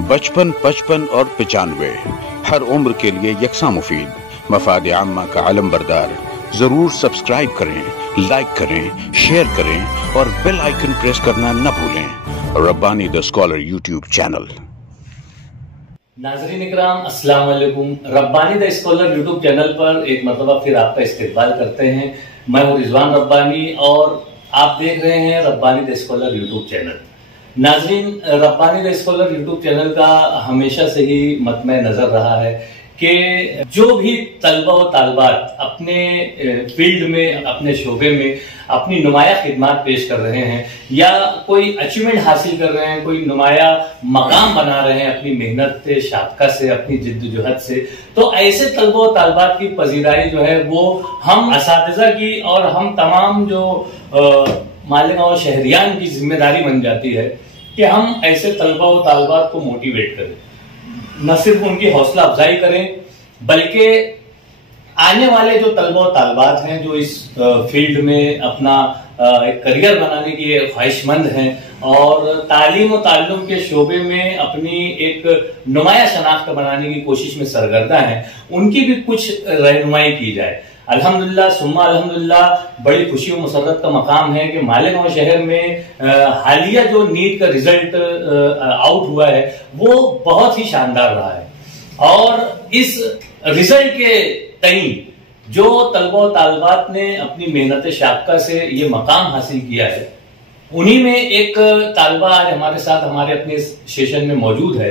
बचपन, 55 और 95 हर उम्र के लिए यकसा मुफीद। मफाद आम्मा का आलम बरदार। जरूर सब्सक्राइब करें, लाइक करें, शेयर करें और बेल आइकन प्रेस करना न भूलें। Rabbani the scholar YouTube channel. नाज़रीन इकराम, अस्सलाम वालेकुम। Rabbani the scholar YouTube channel पर एक मरतबा फिर आपका इस्तकबाल करते हैं। मैं हूं रिजवान रब्बानी और आप देख रहे हैं Rabbani the scholar YouTube channel. नाज़रीन, Rabbani the scholar YouTube channel का हमेशा से ही मतमे नजर रहा है कि जो भी तलबा व तालबात अपने फील्ड में, अपने शोबे में अपनी नुमाया खिदमात पेश कर रहे हैं या कोई अचीवमेंट हासिल कर रहे हैं, कोई नुमाया मकाम बना रहे हैं अपनी मेहनत से, शादका से, अपनी जिद्दोजहद से, तो ऐसे तलबा व तालबात की पजीराई जो है वो हम असातिज़ा की और हम तमाम जो मालिकान और शहरियान की जिम्मेदारी बन जाती है कि हम ऐसे तलबा व तालबात को मोटिवेट करें, न सिर्फ उनकी हौसला अफजाई करें बल्कि आने वाले जो तलबा और तालबात हैं जो इस फील्ड में अपना एक करियर बनाने के ख्वाहिशमंद हैं और तालीम और ताल्लुम के शोबे में अपनी एक नुमाया शनाख्त बनाने की कोशिश में सरगर्दा हैं, उनकी भी कुछ रहनुमाई की जाए। अल्हम्दुलिल्लाह सुम्मा अल्हम्दुलिल्लाह, बड़ी खुशी और मुसर्रत का मकाम है कि मालेगांव शहर में हालिया जो नीट का रिजल्ट आउट हुआ है वो बहुत ही शानदार रहा है और इस रिजल्ट के तई जो तलबा और तालबात ने अपनी मेहनत शाक्का से ये मकाम हासिल किया है, उन्हीं में एक तालबा आज हमारे साथ हमारे अपने सेशन में मौजूद है।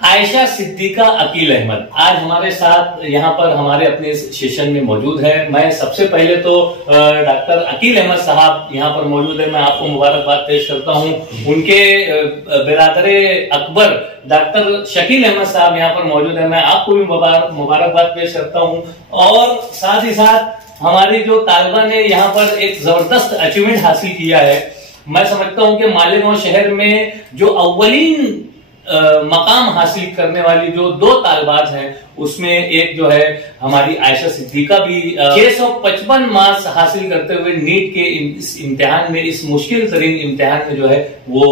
आयशा सिद्दीका अकील अहमद आज हमारे साथ यहाँ पर हमारे अपने सेशन में मौजूद है। मैं सबसे पहले तो डॉक्टर अकील अहमद साहब यहाँ पर मौजूद है, मैं आपको मुबारकबाद पेश करता हूँ। उनके बिरादरे अकबर डॉक्टर शकील अहमद साहब यहाँ पर मौजूद है, मैं आपको भी मुबारकबाद पेश करता हूँ। और साथ ही साथ हमारी जो तालिबा ने यहाँ पर एक जबरदस्त अचीवमेंट हासिल किया है, मैं समझता हूँ कि मालेगांव शहर में जो अव्वलीन मकाम हासिल करने वाली जो दो तालिबात हैं उसमें एक जो है हमारी आयशा सिद्दीका भी 655 मार्क्स हासिल करते हुए नीट के इस इम्तिहान में, इस मुश्किल तरीन इम्तिहान में जो है वो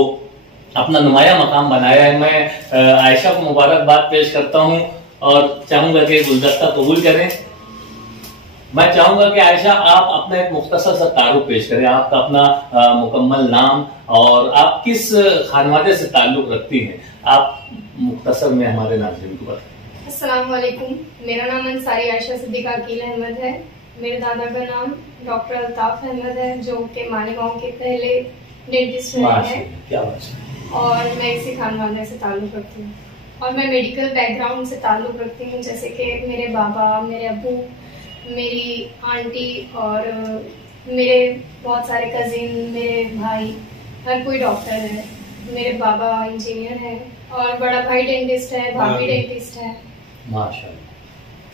अपना नुमाया मकाम बनाया है। मैं आयशा को मुबारकबाद पेश करता हूं और चाहूंगा कि गुलदस्ता कबूल करें। मैं चाहूंगा कि आयशा आप अपना एक मुख्तसर सा तारुफ पेश करें, आपका अपना मुकम्मल नाम और आप किस खानवादे से ताल्लुक रखती हैं, आप मुख्तसर में हमारे नाज़रीन को बताएं। अस्सलाम वालेकुम, मेरा नाम अंसारी आयशा सिद्दीका अकील अहमद है। मेरे दादा का नाम डॉक्टर अल्ताफ अहमद है जो कि मालेगांव के पहले डेंटिस्ट रहे हैं। क्या बात है। और मैं इसी खानवादे से ताल्लुक रखती हूँ और मैं मेडिकल बैकग्राउंड से ताल्लुक रखती हूँ, जैसे कि मेरे बाबा, मेरे अबू, मेरी आंटी और मेरे बहुत सारे कजिन, मेरे भाई, हर कोई डॉक्टर है। मेरे बाबा इंजीनियर है और बड़ा भाई डेंटिस्ट है, भाभी डेंटिस्ट है। माशाल्लाह,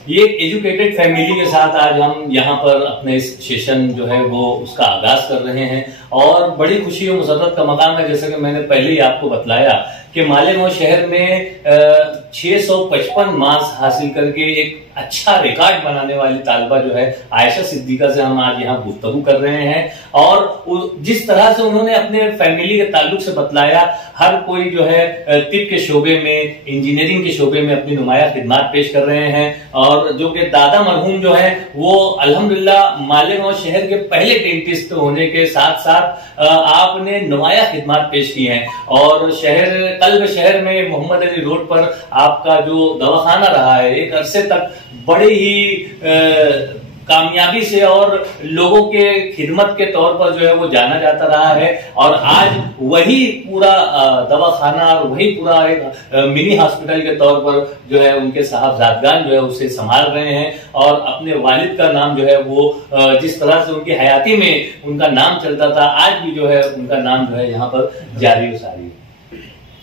ये एजुकेटेड फैमिली के साथ आज हम यहाँ पर अपने इस सेशन जो है वो उसका आगाज कर रहे हैं और बड़ी खुशी और मुसर्रत का मकाम है, जैसे कि मैंने पहले ही आपको बतलाया कि मालेगांव शहर में 655 मार्क्स हासिल करके एक अच्छा रिकॉर्ड बनाने वाली तालिबा जो है आयशा सिद्दीका से हम आज यहाँ गुफ्तगू कर रहे हैं। और जिस तरह से उन्होंने अपने फैमिली के ताल्लुक से बतलाया, हर कोई जो है तिब के शोबे में, इंजीनियरिंग के शोबे में अपनी नुमाया खिदमात पेश कर रहे हैं और जो कि दादा मरहूम जो है वो अल्हम्दुलिल्लाह मालेगांव शहर के पहले डेंटिस्ट होने के साथ साथ आपने नुमाया खिदमात पेश की हैं और कल्ब शहर में मोहम्मद अली रोड पर आपका जो दवाखाना रहा है एक अरसे तक बड़े ही कामयाबी से और लोगों के खिदमत के तौर पर जो है वो जाना जाता रहा है और आज वही पूरा दवाखाना और वही पूरा एक मिनी हॉस्पिटल के तौर पर जो है उनके साहबजादगान जो है उसे संभाल रहे हैं और अपने वालिद का नाम जो है वो जिस तरह से उनकी हयाती में उनका नाम चलता था, आज भी जो है उनका नाम जो है यहाँ पर जारी सारी।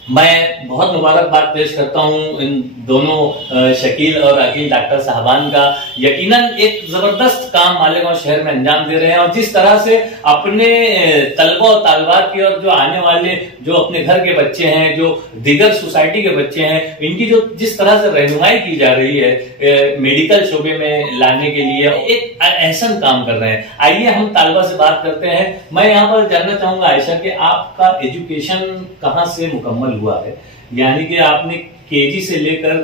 मैं बहुत मुबारकबाद पेश करता हूं इन दोनों शकील और अकील डॉक्टर साहबान का। यकीनन एक जबरदस्त काम मालेगांव शहर में अंजाम दे रहे हैं और जिस तरह से अपने तलबा और तालिबात की और जो आने वाले जो अपने घर के बच्चे हैं, जो दीगर सोसाइटी के बच्चे हैं, इनकी जो जिस तरह से रहनुमाई की जा रही है मेडिकल शोबे में लाने के लिए, एक अहसन काम कर रहे हैं। आइए हम तालिबा से बात करते हैं। मैं यहाँ पर जानना चाहूंगा आयशा कि आपका एजुकेशन कहाँ से मुकम्मल हुआ है, यानी कि आपने केजी से लेकर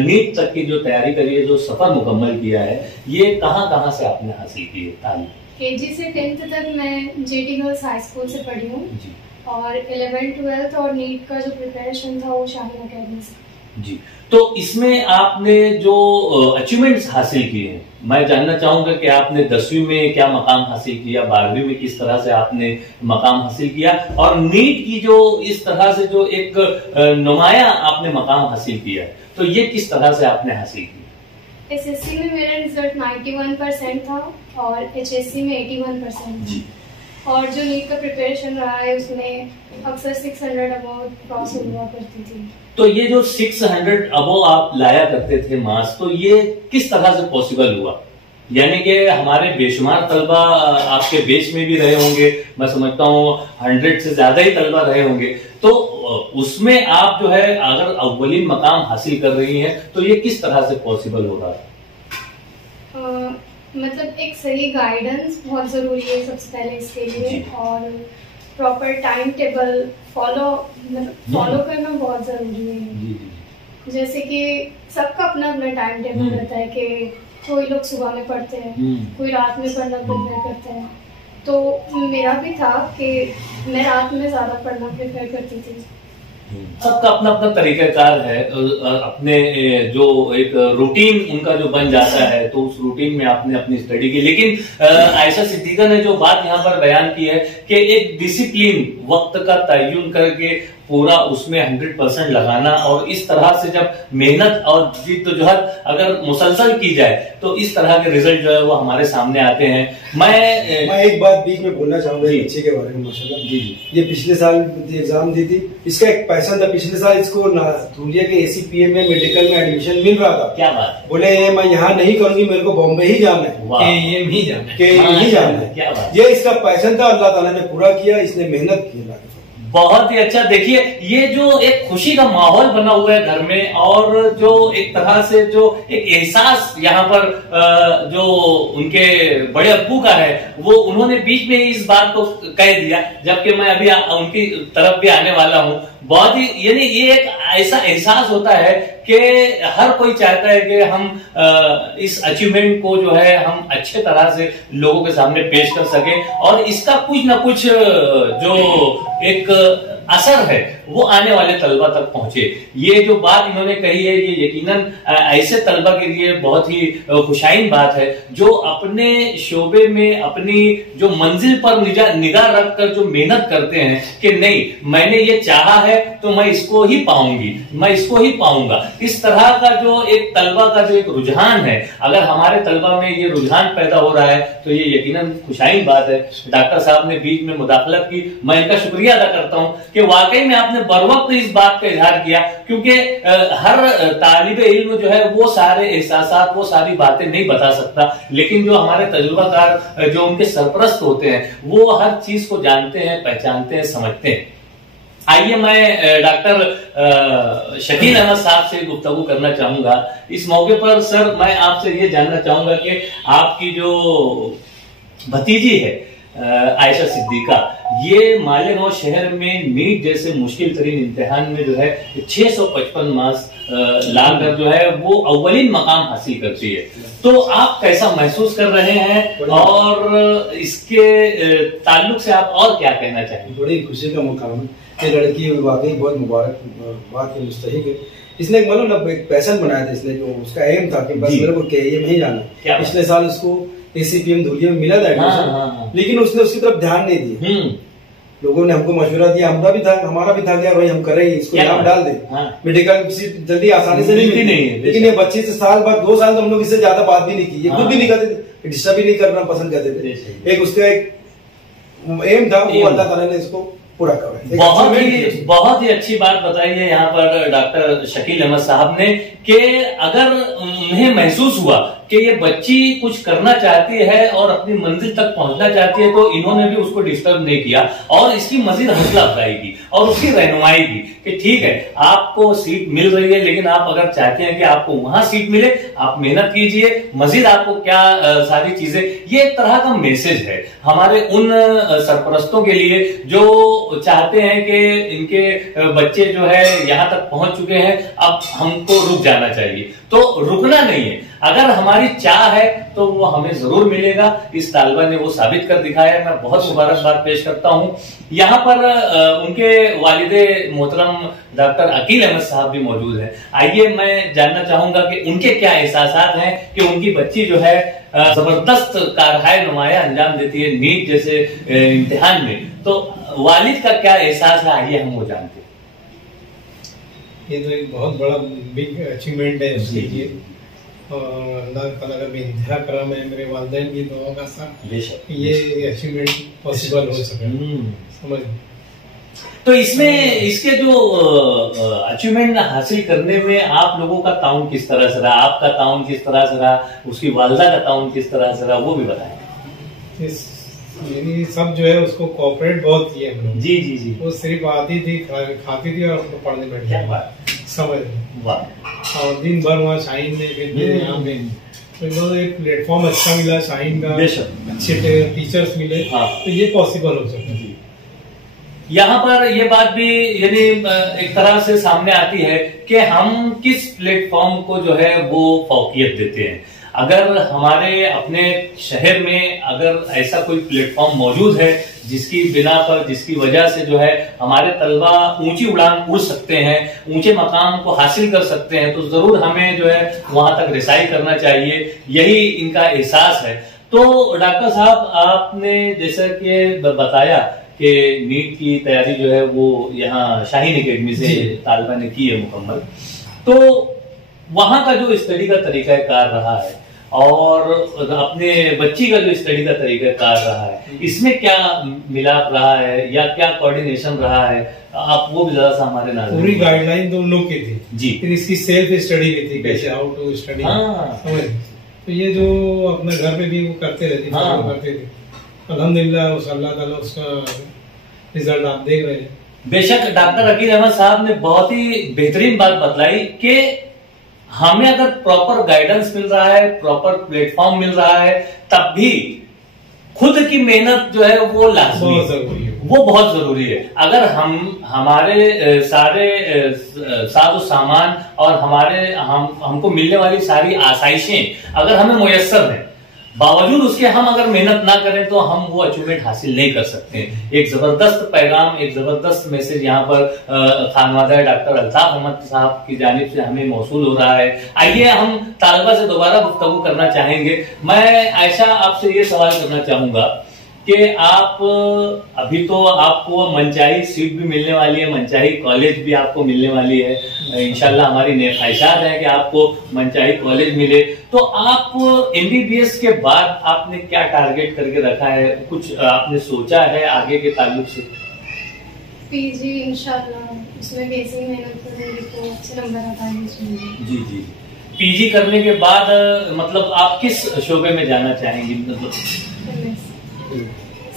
नीट तक की जो तैयारी करी है, जो सफर मुकम्मल किया है, ये कहाँ से आपने हासिल की है तालीम? केजी से 10th तक मैं जेटी गर्ल्स हाई स्कूल से पढ़ी हूँ और 11th 12th और नीट का जो प्रिपरेशन था वो शाहीन अकेडमी से। जी, तो इसमें आपने जो अचीवमेंट्स हासिल किए हैं, मैं जानना चाहूंगा कि आपने 10वीं में क्या मकाम हासिल किया, 12वीं में किस तरह से आपने मकाम हासिल किया, और नीट की जो इस तरह से जो एक नुमाया आपने मकाम हासिल किया, तो ये किस तरह से आपने हासिल किया? एसएससी में मेरा रिजल्ट 91% था और एचएससी में 81% जी। और जो नीट का प्रिपरेशन रहा है उसमें अक्सर 600 अबव क्रॉस हुआ करती थी। तो ये जो 600 अबव आप लाया करते थे मार्क्स, तो ये किस तरह से पॉसिबल हुआ? यानी कि हमारे बेशुमार तलबा आपके बेच में भी रहे होंगे, मैं समझता हूँ 100 से ज्यादा ही तलबा रहे होंगे, तो उसमें आप जो है अगर अव्वलीन मकाम हासिल कर रही हैं, तो ये किस तरह से पॉसिबल हो रहा है? मतलब एक सही गाइडेंस बहुत जरूरी है सबसे पहले इसके लिए, और प्रॉपर टाइम टेबल फॉलो करना बहुत जरूरी है। जैसे कि सबका अपना अपना टाइम टेबल रहता है कि कोई लोग सुबह में पढ़ते हैं, कोई रात में पढ़ना प्रेफर करते हैं, तो मेरा भी था कि मैं रात में ज्यादा पढ़ना प्रेफर करती थी। सबका अपना अपना तरीकाकार है, अपने जो एक रूटीन उनका जो बन जाता है, तो उस रूटीन में आपने अपनी स्टडी की। लेकिन आयशा सिद्दीका ने जो बात यहाँ पर बयान की है कि एक डिसिप्लिन, वक्त का तयन करके पूरा उसमें 100% लगाना, और इस तरह से जब मेहनत और जिद्दोजहद अगर मुसलसल की जाए तो इस तरह के रिजल्ट जो है वो हमारे सामने आते हैं। मैं एक बात बीच में बोलना चाहूंगा बच्चे के बारे में। माशाल्लाह जी, ये पिछले साल एग्जाम दी थी, इसका एक पैशन था, पिछले साल इसको धूलिया के ACPA में मेडिकल में एडमिशन मिल रहा था। क्या बात? बोले मैं यहाँ नहीं करूंगी, मेरे को बॉम्बे ही जाना है, यही जाना है। क्या बात? ये इसका पैशन था, अल्लाह ताला ने पूरा किया, इसने मेहनत की। बहुत ही अच्छा। देखिए, ये जो एक खुशी का माहौल बना हुआ है घर में, और जो एक तरह से जो एक एहसास यहाँ पर जो उनके बड़े अब्बू का है, वो उन्होंने बीच में इस बात को कह दिया, जबकि मैं अभी उनकी तरफ भी आने वाला हूँ। बहुत ही, यानी ये एक ऐसा एहसास होता है कि हर कोई चाहता है कि हम इस अचीवमेंट को जो है हम अच्छे तरह से लोगों के सामने पेश कर सकें, और इसका कुछ ना कुछ जो एक असर है वो आने वाले तलबा तक पहुंचे। ये जो बात इन्होंने कही है, ये यकीनन ऐसे तलबा के लिए बहुत ही खुशाइन बात है जो अपने शोबे में अपनी जो मंजिल पर निगाह रखकर जो मेहनत करते हैं कि नहीं, मैंने ये चाहा है तो मैं इसको ही पाऊंगी, मैं इसको ही पाऊंगा। इस तरह का जो एक तलबा का जो एक रुझान है, अगर हमारे तलबा में ये रुझान पैदा हो रहा है तो ये यकीनन खुशाइन बात है। डॉक्टर साहब ने बीच में मुदाखलत की, मैं इनका शुक्रिया अदा करता हूं कि वाकई में आपने बरवक्त इस बात का इजहार किया, क्योंकि हर तालिबे इल्म जो है वो सारे एहसासात, वो सारी बातें नहीं बता सकता, लेकिन जो हमारे तजुर्बाकार जो उनके सरपरस्त होते हैं वो हर चीज को जानते हैं, पहचानते हैं, समझते हैं। आइए मैं डॉक्टर शकील अहमद साहब से गुफ्तगू करना चाहूंगा इस मौके पर। सर, मैं आपसे ये जानना चाहूंगा कि आपकी जो भतीजी है आयशा सिद्दीका, ये मालेगांव शहर में नीट जैसे मुश्किल तरीन इम्तिहान में जो है 655 मार्क्स लाकर जो है वो अव्वलीन मकाम हासिल करती है, तो आप कैसा महसूस कर रहे हैं और इसके ताल्लुक से आप और क्या कहना चाहेंगे? बड़ी खुशी का मुकाम है, ये लड़की वाकई बहुत मुबारक बात के मुस्तहिक है। इसने मतलब एक पैशन बनाया था, इसने जो उसका एम था कि बस मेरे को KAM ही जाना। पिछले साल उसको ACPM धूलिया में मिला था एडमिशन, लेकिन उसने उसकी तरफ ध्यान नहीं दिया। लोगों ने हमको मशवरा दिया, हमारा भी था कि भाई हम करेंगे, इसको नाम डाल दे। मेडिकल सीट जल्दी आसानी से नहीं मिलती, लेकिन ये बच्चे से साल बाद 2 साल तो हम लोग इससे ज्यादा बात भी नहीं की, ये खुद भी नहीं करते थे, डिस्टर्ब भी नहीं करना पसंद करते थे। एक उसका एक एम था, वो अल्लाह ताला ने इसको पूरा करा। बहुत ही अच्छी बात बताई है यहाँ पर डॉक्टर शकील अहमद साहब ने कि अगर उन्हें महसूस हुआ कि ये बच्ची कुछ करना चाहती है और अपनी मंजिल तक पहुंचना चाहती है, तो इन्होंने भी उसको डिस्टर्ब नहीं किया और इसकी मजीद हौसला अफजाई की और उसकी रहनुमाई की कि ठीक है आपको सीट मिल रही है, लेकिन आप अगर चाहते हैं कि आपको वहां सीट मिले, आप मेहनत कीजिए, मजीद आपको क्या सारी चीजें, ये एक तरह का मैसेज है हमारे उन सरपरस्तों के लिए जो चाहते हैं कि इनके बच्चे जो है यहां तक पहुंच चुके हैं, अब हमको रुक जाना चाहिए। तो रुकना नहीं है, अगर हमारी चाह है तो वो हमें जरूर मिलेगा। इस तालिबा ने वो साबित कर दिखाया है। मैं बहुत मुबारकबाद पेश करता हूं। यहाँ पर उनके वालिदे मोहतरम डॉक्टर अकील अहमद साहब भी मौजूद हैं। आइए मैं जानना चाहूंगा कि उनके क्या एहसासात हैं कि उनकी बच्ची जो है जबरदस्त कारहाय नुमाया अंजाम देती है नीट जैसे इम्तिहान में, तो वालिद का क्या एहसास है, आइए हम वो जानते हैं। ये तो एक बहुत बड़ा बिग अचीवमेंट है उसके लिए और अल्लाह ताला का बेइंतहा करम है, मेरे वालिदैन की दुआ का साथ ये अचीवमेंट पॉसिबल हो सके। समझ तो इसमें इसके जो अचीवमेंट हासिल करने में आप लोगों का ताउन किस तरह से रहा, आपका ताउन किस तरह से रहा, उसकी वालिदा का ताउन किस तरह से रहा, वो भी बताएं। मेरी सब जो है उसको कोऑपरेट बहुत किया हम लोग। जी जी जी। वो सिर्फ आती थी, खाती थी और उसको पढ़ने बैठ क्या बात, समझ। वाह। और दिन भर वहाँ शाहीन ने फिर यहाँ पे तो एक प्लेटफॉर्म अच्छा मिला शाहीन का, अच्छे टीचर्स मिले। हाँ। तो ये पॉसिबल हो सकता है। यहाँ पर ये बात भी यानी एक तरह से सामने आती है कि हम किस प्लेटफॉर्म को जो है वो फौकियत देते हैं। अगर हमारे अपने शहर में अगर ऐसा कोई प्लेटफॉर्म मौजूद है जिसकी बिना पर, जिसकी वजह से जो है हमारे तलबा ऊंची उड़ान उड़ सकते हैं, ऊंचे मकाम को हासिल कर सकते हैं, तो जरूर हमें जो है वहां तक रिसाई करना चाहिए। यही इनका एहसास है। तो डॉक्टर साहब, आपने जैसा कि बताया कि नीट की तैयारी जो है वो यहाँ शाहीन एकेडमी से तालिबा ने की है मुकम्मल, तो वहां का जो स्टडी का तरीका कार रहा है और अपने बच्ची का जो स्टडी का तरीका कार रहा है, इसमें क्या मिलाप रहा है या क्या कोऑर्डिनेशन रहा है, आप वो भी जरा सा हमारे नाज़रीन। पूरी गाइडलाइन तो उन लोग की थी जी, फिर इसकी सेल्फ स्टडी भी थी, कैसे हाउ टू स्टडी। तो ये जो अपने घर में भी वो करते रहते करते थे, अल्हम्दुलिल्लाह उस अल्लाह ताला उसका रिजल्ट आप देख रहे हैं। बेशक डॉक्टर अकील अहमद साहब ने बहुत ही बेहतरीन बात बतलाई कि हमें अगर प्रॉपर गाइडेंस मिल रहा है, प्रॉपर प्लेटफॉर्म मिल रहा है, तब भी खुद की मेहनत जो है वो लाजमी है, वो बहुत जरूरी है। अगर हमारे सारे साजो सामान और हमको मिलने वाली सारी आसाइशें अगर हमें मुयस्सर हैं, बावजूद उसके हम अगर मेहनत ना करें तो हम वो अचीवमेंट हासिल नहीं कर सकते। एक जबरदस्त पैगाम, एक जबरदस्त मैसेज यहाँ पर खानवादा डॉक्टर अल्ताफ अहमद साहब की जानिब से हमें मौसूल हो रहा है। आइए हम तालिबा से दोबारा गुफ्तगू करना चाहेंगे। मैं आयशा आपसे ये सवाल करना चाहूंगा कि आप अभी तो आपको मनचाही सीट भी मिलने वाली है, मनचाही कॉलेज भी आपको मिलने वाली है, इंशाल्लाह हमारी नेक ख्वाहिशात है कि आपको मनचाही कॉलेज मिले। तो आप MBBS के बाद आपने क्या टारगेट करके रखा है, कुछ आपने सोचा है आगे के ताल्लुक से? PG इंशाल्लाह, उसमें बेसिक मेहनत करूंगी तो अच्छे नंबर आएंगे। जी जी। PG करने के बाद मतलब आप किस शोबे में जाना चाहेंगी? मतलब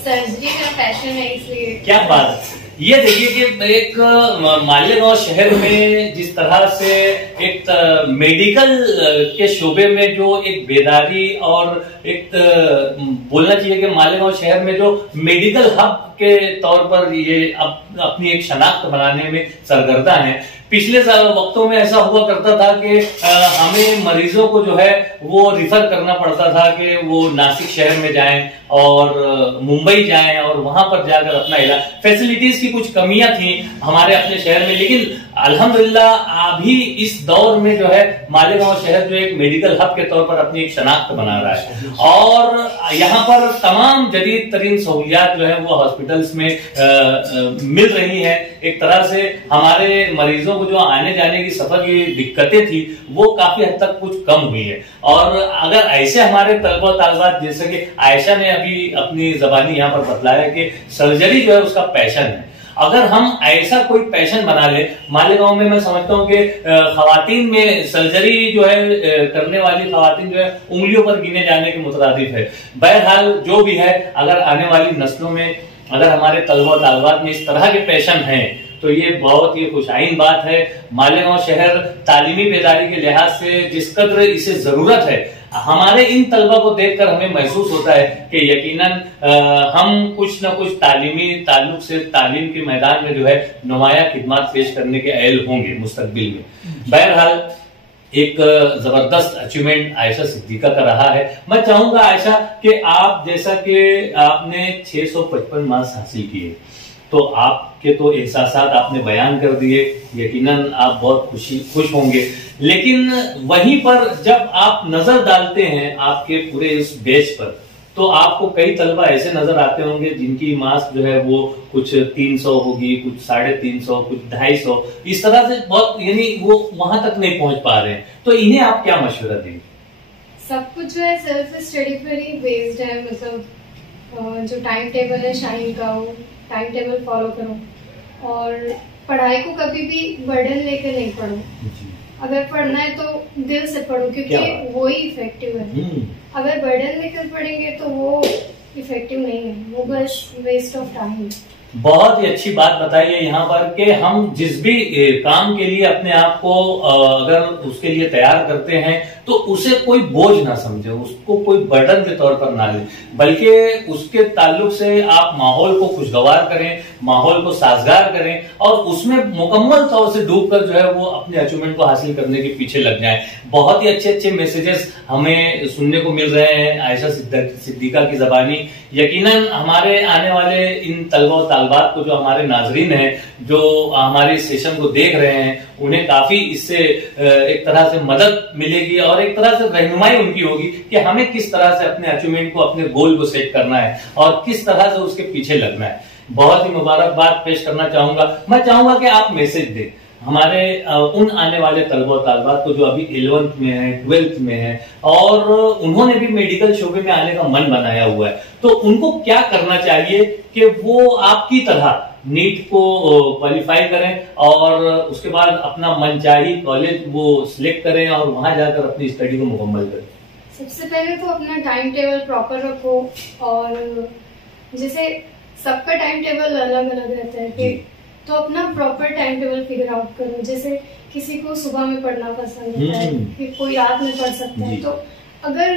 सर्जरी का पैशन है, इसलिए। क्या बात है। ये देखिए कि एक मालेगांव शहर में जिस तरह से एक मेडिकल के शोबे में जो एक बेदारी और एक बोलना चाहिए कि मालेगांव शहर में जो मेडिकल हब के तौर पर ये अपनी एक शनाख्त बनाने में सरगर्दा है। पिछले वक्तों में ऐसा हुआ करता था कि हमें मरीजों को जो है वो रिफर करना पड़ता था कि वो नासिक शहर में जाएं और मुंबई जाएं और वहां पर जाकर अपना इलाज, फैसिलिटीज की कुछ कमियां थी हमारे अपने शहर में, लेकिन अल्हम्दुलिल्लाह अभी इस दौर में जो है मालेगांव शहर जो एक मेडिकल हब के तौर पर अपनी एक शनाख्त बना रहा है और यहाँ पर तमाम जदीद तरीन सहूलियात जो है वो हॉस्पिटल्स में मिल रही है। एक तरह से हमारे मरीजों को जो आने जाने की सफर की दिक्कतें थी वो काफी हद तक कुछ कम हुई है। और अगर ऐसे हमारे तलबा तालिबात, जैसे कि आयशा ने अभी अपनी जबानी यहाँ पर बतलाया कि सर्जरी जो है उसका पैशन है अगर हम ऐसा कोई पैशन बना ले, मालेगांव में मैं समझता हूँ कि खवातीन में सर्जरी जो है करने वाली खवातीन जो है उंगलियों पर गिने जाने के मुतरादिफ है। बहरहाल जो भी है, अगर आने वाली नस्लों में अगर हमारे तलबा तालिबात में इस तरह के पैशन हैं तो ये बहुत ही खुशाइन बात है। मालेगांव शहर तालीमी बेदारी के लिहाज से जिस कदर इसे जरूरत है, हमारे इन तलबा को देखकर हमें महसूस होता है कि यकीनन हम कुछ न कुछ तालीमी ताल्लुक से तालीम के मैदान में जो है नुमाया खिदमत पेश करने के अहल होंगे मुस्तकबिल में। बहरहाल एक जबरदस्त अचीवमेंट आयशा सिद्दीका का रहा है। मैं चाहूंगा आयशा कि आप जैसा कि आपने 655 मार्क्स हासिल किए, तो आपके तो एहसासात आपने बयान कर दिए, यकीनन आप बहुत खुश होंगे। लेकिन वहीं पर जब आप नजर डालते हैं आपके पूरे इस बैच पर, तो आपको कई तलबा ऐसे नजर आते होंगे जिनकी मार्क्स जो है वो कुछ 300 होगी, कुछ 350, कुछ 250, इस तरह से बहुत, यानी वो वहां तक नहीं पहुंच पा रहे हैं। तो इन्हें आप क्या मशवरा देंगे? सब कुछ जो है सेल्फ स्टडी पर ही बेस्ड है। मतलब जो टाइम टेबल है शाइन का, वो टाइम टेबल फॉलो करो और पढ़ाई को कभी भी बर्डन लेकर नहीं पढ़ो। अगर पढ़ना है तो दिल से पढ़ो, क्योंकि वो ही इफेक्टिव है। अगर बर्डन लेकर पढ़ेंगे तो वो इफेक्टिव नहीं है, वो बस वेस्ट ऑफ टाइम है। बहुत ही अच्छी बात बताई है यहाँ पर कि हम जिस भी काम के लिए अपने आप को अगर उसके लिए तैयार करते हैं तो उसे कोई बोझ ना समझे, उसको कोई बर्डन के तौर पर ना ले, बल्कि उसके ताल्लुक से आप माहौल को खुशगवार करें, माहौल को साजगार करें और उसमें मुकम्मल तौर से डूबकर जो है वो अपने अचीवमेंट को हासिल करने के पीछे लग जाएं। बहुत ही अच्छे अच्छे मैसेजेस हमें सुनने को मिल रहे हैं आयशा सिद्दीका की जबानी। यकीनन हमारे आने वाले इन तलबा और तालिबात को, जो हमारे नाजरीन हैं, जो हमारे सेशन को देख रहे हैं, उन्हें काफी इससे एक तरह से मदद मिलेगी और एक तरह से रहनुमाई उनकी होगी कि हमें किस तरह से अपने अचीवमेंट को, अपने गोल को सेट करना है और किस तरह से उसके पीछे लगना है। बहुत ही मुबारकबाद पेश करना चाहूंगा। मैं चाहूंगा कि आप मैसेज दें हमारे उन आने वाले तलबा तालिबात को जो अभी 11th में है, 12th में है और उन्होंने भी मेडिकल शोबे में आने का मन बनाया हुआ है, तो उनको क्या करना चाहिए कि वो आपकी तरह नीट को क्वालिफाई करें और उसके बाद अपना मनचाही कॉलेज वो सिलेक्ट करें और वहां जाकर अपनी स्टडी को मुकम्मल करें? सबसे पहले तो अपना टाइम टेबल प्रॉपर रखो, और जैसे सबका टाइम टेबल अलग अलग रहता है कि तो अपना proper time table figure out करो। जैसे किसी को सुबह में पढ़ना पसंद होता है, फिर कोई रात में पढ़ सकता है। तो अगर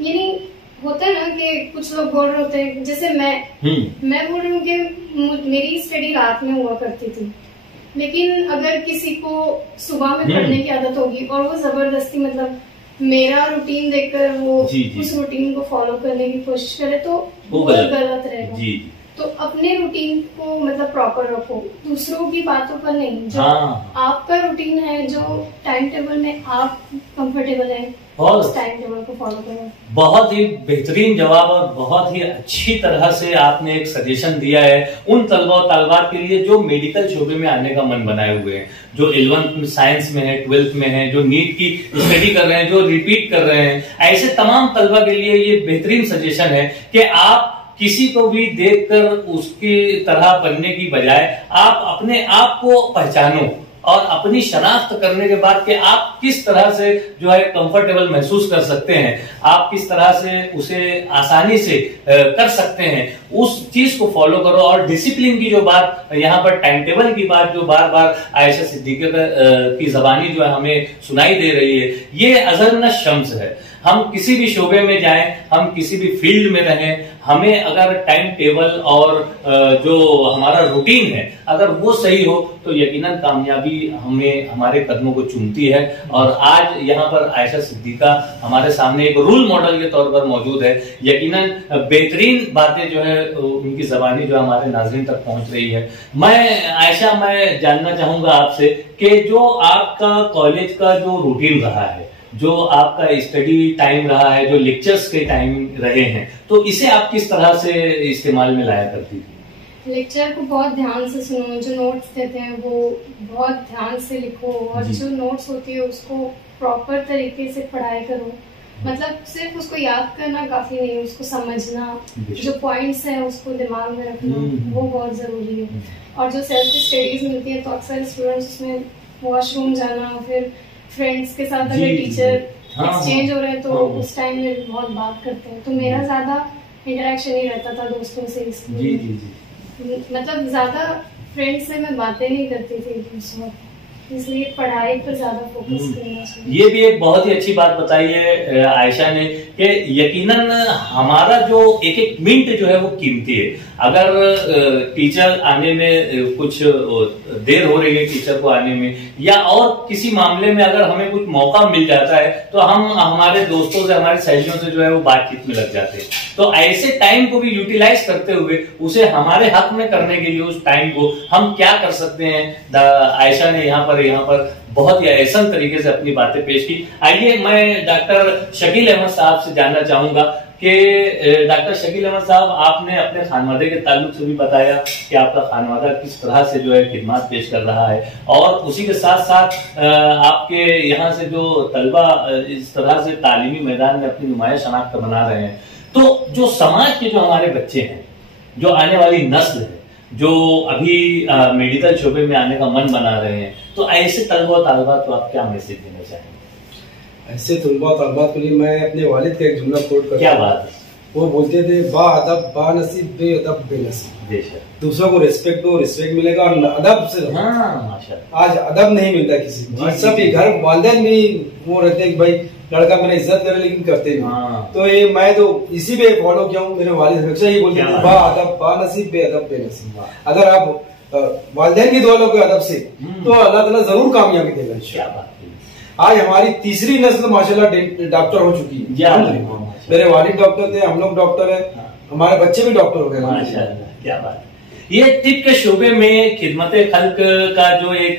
यानी होता है ना कि कुछ लोग बोल रहे होते हैं, जैसे मैं बोल रही हूँ कि मेरी स्टडी रात में हुआ करती थी, लेकिन अगर किसी को सुबह में पढ़ने की आदत होगी और वो जबरदस्ती मतलब मेरा रूटीन देखकर वो उस रूटीन को फॉलो करने की कोशिश करे तो वो गलत रहेगा। तो अपने रूटीन को मतलब प्रॉपर रखो, दूसरों की बातों पर नहीं। जो आपका रूटीन है, जो टाइम टेबल में आप कंफर्टेबल है, उस टाइम टेबल को फॉलो करो। बहुत ही बेहतरीन जवाब और बहुत ही अच्छी तरह से आपने एक सजेशन दिया है उन तलबा और तालिबात के लिए जो मेडिकल शोबे में आने का मन बनाए हुए हैं, जो 11th में साइंस में है, 12th में है, जो नीट की स्टडी कर रहे हैं, जो रिपीट कर रहे हैं। ऐसे तमाम तलबा के लिए ये बेहतरीन सजेशन है कि आप किसी को भी देखकर उसकी तरह बनने की बजाय आप अपने आप को पहचानो और अपनी शनाख्त करने के बाद कि आप किस तरह से जो है कंफर्टेबल महसूस कर सकते हैं, आप किस तरह से उसे आसानी से कर सकते हैं, उस चीज को फॉलो करो। और डिसिप्लिन की जो बात यहाँ पर, टाइम टेबल की बात जो बार बार आयशा सिद्दीका की जबानी जो है हमें सुनाई दे रही है, ये अज़र न शम्स है। हम किसी भी शोबे में जाएं, हम किसी भी फील्ड में रहें, हमें अगर टाइम टेबल और जो हमारा रूटीन है अगर वो सही हो तो यकीनन कामयाबी हमें हमारे कदमों को चूमती है। और आज यहाँ पर आयशा सिद्दीका हमारे सामने एक रोल मॉडल के तौर पर मौजूद है। यकीनन बेहतरीन बातें जो है उनकी जबानी जो हमारे नाज़रीन तक पहुंच रही है। आयशा, मैं जानना चाहूंगा आपसे कि जो आपका कॉलेज का जो रूटीन रहा है, जो आपका स्टडी टाइम रहा है, जो लेक्चर्स के टाइम रहे हैं, तो इसे आप किस तरह से इस्तेमाल में लाया करती थी? लेक्चर को बहुत ध्यान से सुनो, जो नोट्स देते हैं वो बहुत ध्यान से लिखो और जो नोट्स होती है उसको प्रॉपर तरीके से पढ़ाई करो। मतलब सिर्फ उसको याद करना काफी नहीं, उसको समझना, जो पॉइंट्स हैं उसको दिमाग में रखना, वो बहुत जरूरी है। और जो सेल्फ स्टडीज मिलती है तो अक्सर स्टूडेंट्स उसमें वॉशरूम जाना, फिर फ्रेंड्स के साथ अगर टीचर एक्सचेंज हो रहे हैं तो उस टाइम में बहुत बात करते हैं, तो मेरा ज्यादा इंटरेक्शन ही रहता था दोस्तों से, इसलिए मतलब ज्यादा फ्रेंड्स से मैं बातें नहीं करती थी उस वक्त, इसलिए पढ़ाई पर ज्यादा फोकस करना चाहिए। ये भी एक बहुत ही अच्छी बात बताई है आयशा ने कि यकीनन हमारा जो एक एक मिनट जो है वो कीमती है। अगर टीचर आने में कुछ देर हो रही है, टीचर को आने में, या और किसी मामले में अगर हमें कुछ मौका मिल जाता है तो हम हमारे दोस्तों से, हमारी सहेलियों से जो है वो बातचीत में लग जाते हैं। तो ऐसे टाइम को भी यूटिलाइज करते हुए उसे हमारे हक में करने के लिए उस टाइम को हम क्या कर सकते हैं, आयशा ने यहाँ पर बहुत ही एहसन तरीके से अपनी बातें पेश की। आइए मैं डॉक्टर शकील अहमद साहब से जानना चाहूंगा कि डॉक्टर शकील अहमद साहब, आपने अपने खानवादे के ताल्लुक से भी बताया कि आपका खानवादा किस तरह से जो है खिदमत पेश कर रहा है, और उसी के साथ साथ आपके यहाँ से जो तलबा इस तरह से तालीमी मैदान में अपनी नुमाया शनाख्त बना रहे हैं, तो जो समाज के जो हमारे बच्चे हैं, जो आने वाली नस्ल है, जो अभी मेडिकल शोबे में आने का मन बना रहे हैं, तो ऐसे तलबा तालिबात को आप क्या मैसेज देना चाहेंगे? ऐसे तलबा तालिबात के लिए मैं अपने वालिद का एक जुमला कोट करता हूं। क्या बात है? वो बोलते थे, बा अदब बा नसीब, बे अदब बे नसीब। दूसरों को रिस्पेक्ट दो, रिस्पेक्ट मिलेगा, और अदब से आज अदब नहीं मिलता किसी को। सब घर वालिदैन में वो रहते हैं कि भाई लड़का मेरा इज्जत करे, लेकिन करते नहीं। तो ये मैं तो इसी पे फॉलो किया हूँ। मेरे वालिद हमेशा ये बोलते थे, बा अदब बा नसीब, बे अदब बे नसीब। अगर आप वालिदैन की दुआ लोगे अदब से तो अल्लाह ताला जरूर कामयाबी देगा। आज हमारी तीसरी नस्ल माशाल्लाह डॉक्टर हो चुकी है। मेरे वालिद डॉक्टर थे, हम लोग डॉक्टर है, हमारे बच्चे भी डॉक्टर हो गए। माशाल्लाह, क्या बात। ये तिब के शोबे में खिदमत खल्क का जो एक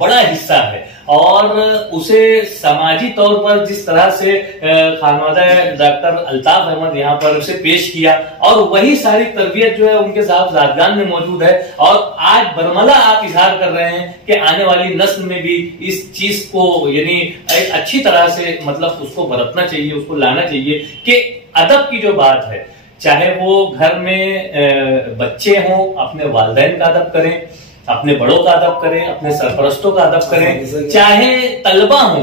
बड़ा हिस्सा है, और उसे समाजी तौर पर जिस तरह से खानवादा डॉक्टर अल्ताफ अहमद यहाँ पर उसे पेश किया, और वही सारी तरबियत जो है उनके साहबजादगान में मौजूद है। और आज बरमला आप इजहार कर रहे हैं कि आने वाली नस्ल में भी इस चीज को यानी एक अच्छी तरह से मतलब उसको बरतना चाहिए, उसको लाना चाहिए कि अदब की जो बात है, चाहे वो घर में बच्चे हों, अपने वालिदैन का अदब करें, अपने बड़ों का अदब करें, अपने सरपरस्तों का अदब करें, चाहे तलबा हो,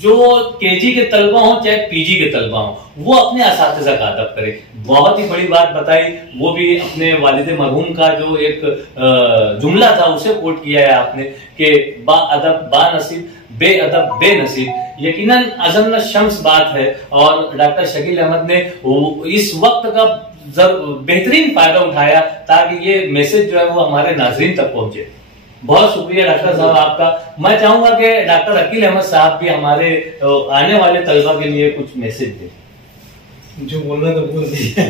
जो केजी के तलबा हो चाहे पीजी के तलबा हो, वो अपने असातिज़ा का अदब करें। बहुत ही बड़ी बात बताई, वो भी अपने वालिद मरहूम का जो एक जुमला था उसे कोट किया है आपने कि बा अदब बा नसीब, बे अदब बे नसीब। यकीनन अज़म शम्स बात है, और डॉक्टर शकील अहमद ने इस वक्त का बेहतरीन फायदा उठाया ताकि ये मैसेज जो है वो हमारे नाज़रीन तक पहुंचे। बहुत शुक्रिया डॉक्टर साहब आपका। मैं चाहूंगा कि डॉक्टर अकील अहमद साहब भी हमारे आने वाले तलबा के लिए कुछ मैसेज दें। जो बोलना तो बोल दिया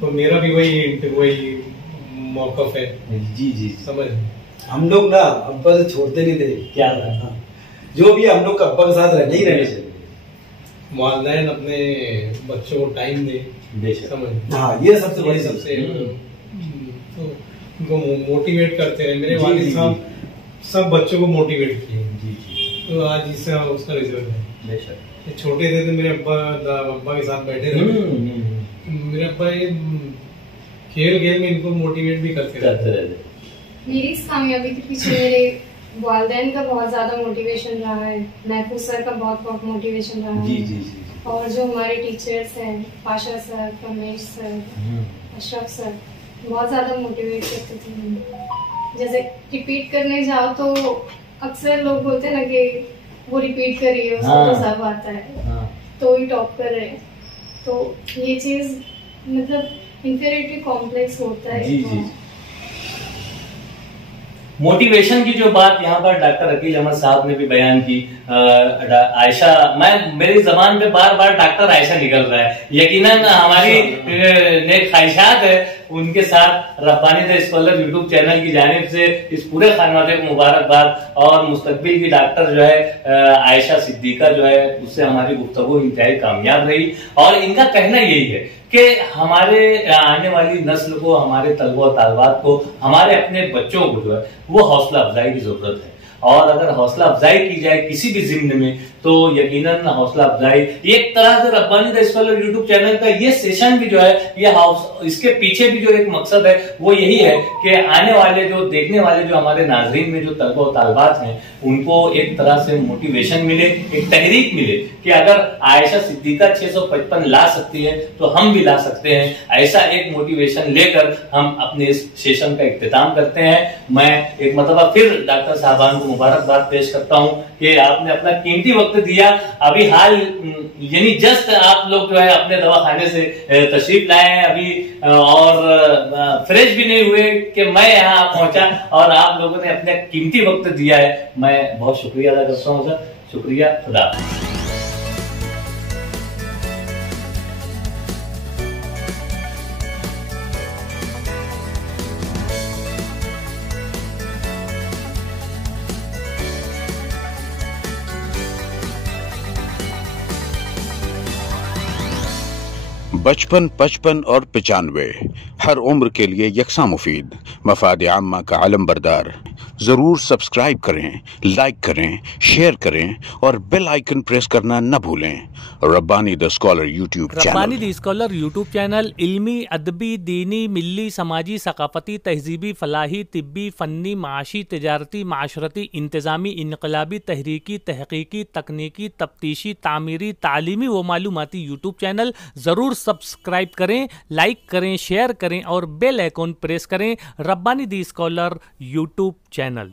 तो मेरा भी वही मौकफ है। जी समझ। हम लोग ना अब्बा से छोड़ते नहीं थे। क्या जो भी हम लोग अब्बा के साथ रहने ही रहने से वालिदैन अपने बच्चों को टाइम दे, समझ। हाँ, ये सबसे बड़ी सबसे तो उनको मोटिवेट करते रहे। मेरे वालिद साहब सब बच्चों को मोटिवेट किए। तो आज इससे उसका रिजल्ट है। छोटे थे तो मेरे अब्बा के साथ बैठे रहे। मेरे अब्बा ये खेल में इनको मोटिवेट भी करते रहे। मेरी इस कामयाबी के पीछे मेरे वालिदैन का बहुत ज्यादा मोटिवेशन रहा है, महफूज सर का बहुत मोटिवेशन रहा है, और जो हमारे टीचर्स हैं, Pasha sir, कमेश sir, Ashraf sir, बहुत ज्यादा मोटिवेट करते थे। जैसे रिपीट करने जाओ तो अक्सर लोग बोलते हैं ना कि वो रिपीट कर रही है, उसको तो सब आता है, तो ही टॉप कर रहे हैं। तो ये चीज मतलब इंफीरियरिटी कॉम्प्लेक्स होता है। मोटिवेशन की जो बात यहाँ पर डॉक्टर अकील अहमद साहब ने भी बयान की। आयशा, मेरी जबान पे बार बार डॉक्टर आयशा निकल रहा है। यकीनन हमारी नेक ख्वाहिशात है उनके साथ Rabbani the scholar YouTube channel की जानिब से इस पूरे खानवादे को मुबारकबाद। और मुस्तकबिल की डॉक्टर जो है आयशा सिद्दीका जो है, उससे हमारी गुफ्तगू इंतहाई कामयाब रही। और इनका कहना यही है कि हमारे आने वाली नस्ल को, हमारे तलबा और तालिबात को, हमारे अपने बच्चों को जो है वो हौसला अफजाई की जरूरत है। और अगर हौसला अफजाई की जाए किसी भी जिम्न में तो यकीनन हौसला अफजाई एक तरह से Rabbani the scholar YouTube channel का ये सेशन भी जो है ये इसके पीछे भी जो एक मकसद है वो यही है कि आने वाले जो देखने वाले जो हमारे नाजरीन में जो तलबा और तालिबात हैं उनको एक तरह से मोटिवेशन मिले, एक तहरीक मिले कि अगर आयशा सिद्दीका 655 ला सकती है तो हम भी ला सकते हैं। ऐसा एक मोटिवेशन लेकर हम अपने इस सेशन का इख्तिताम करते हैं। मैं एक मतलब फिर डॉक्टर साहबान को मुबारकबाद पेश करता हूं कि आपने अपना कीमती वक्त दिया। अभी हाल यानी जस्ट आप लोग जो है अपने दवाखाने से तशरीफ लाए हैं अभी और फ्रेश भी नहीं हुए कि मैं यहाँ पहुंचा और आप लोगों ने अपने कीमती वक्त दिया है। मैं बहुत शुक्रिया अदा करता हूँ सर, शुक्रिया, खुदा। बचपन, 55 और 95 हर उम्र के लिए यकसा मुफीद, मफाद आम्मा का आलम बरदार। जरूर सब्सक्राइब करें, लाइक करें, शेयर करें और बेल आइकन प्रेस करना न भूलें। Rabbani the scholar YouTube channel. Rabbani the scholar YouTube channel इल्मी, अदबी, दीनी, मिल्ली, समाजी, सकाफती, तहजीबी, फलाही, तिब्बी, फ़न्नी, माशी, तिजारती, माशरती, इंतज़ामी, इनकलाबी, तहरीकी, तहकीकी, तकनीकी, तफ्तीशी, तामीरी, तालीमी व मालूमाती यूट्यूब चैनल। ज़रूर सब्सक्राइब करें, लाइक करें, शेयर करें और बेल आइकन प्रेस करें। Rabbani the scholar YouTube channel.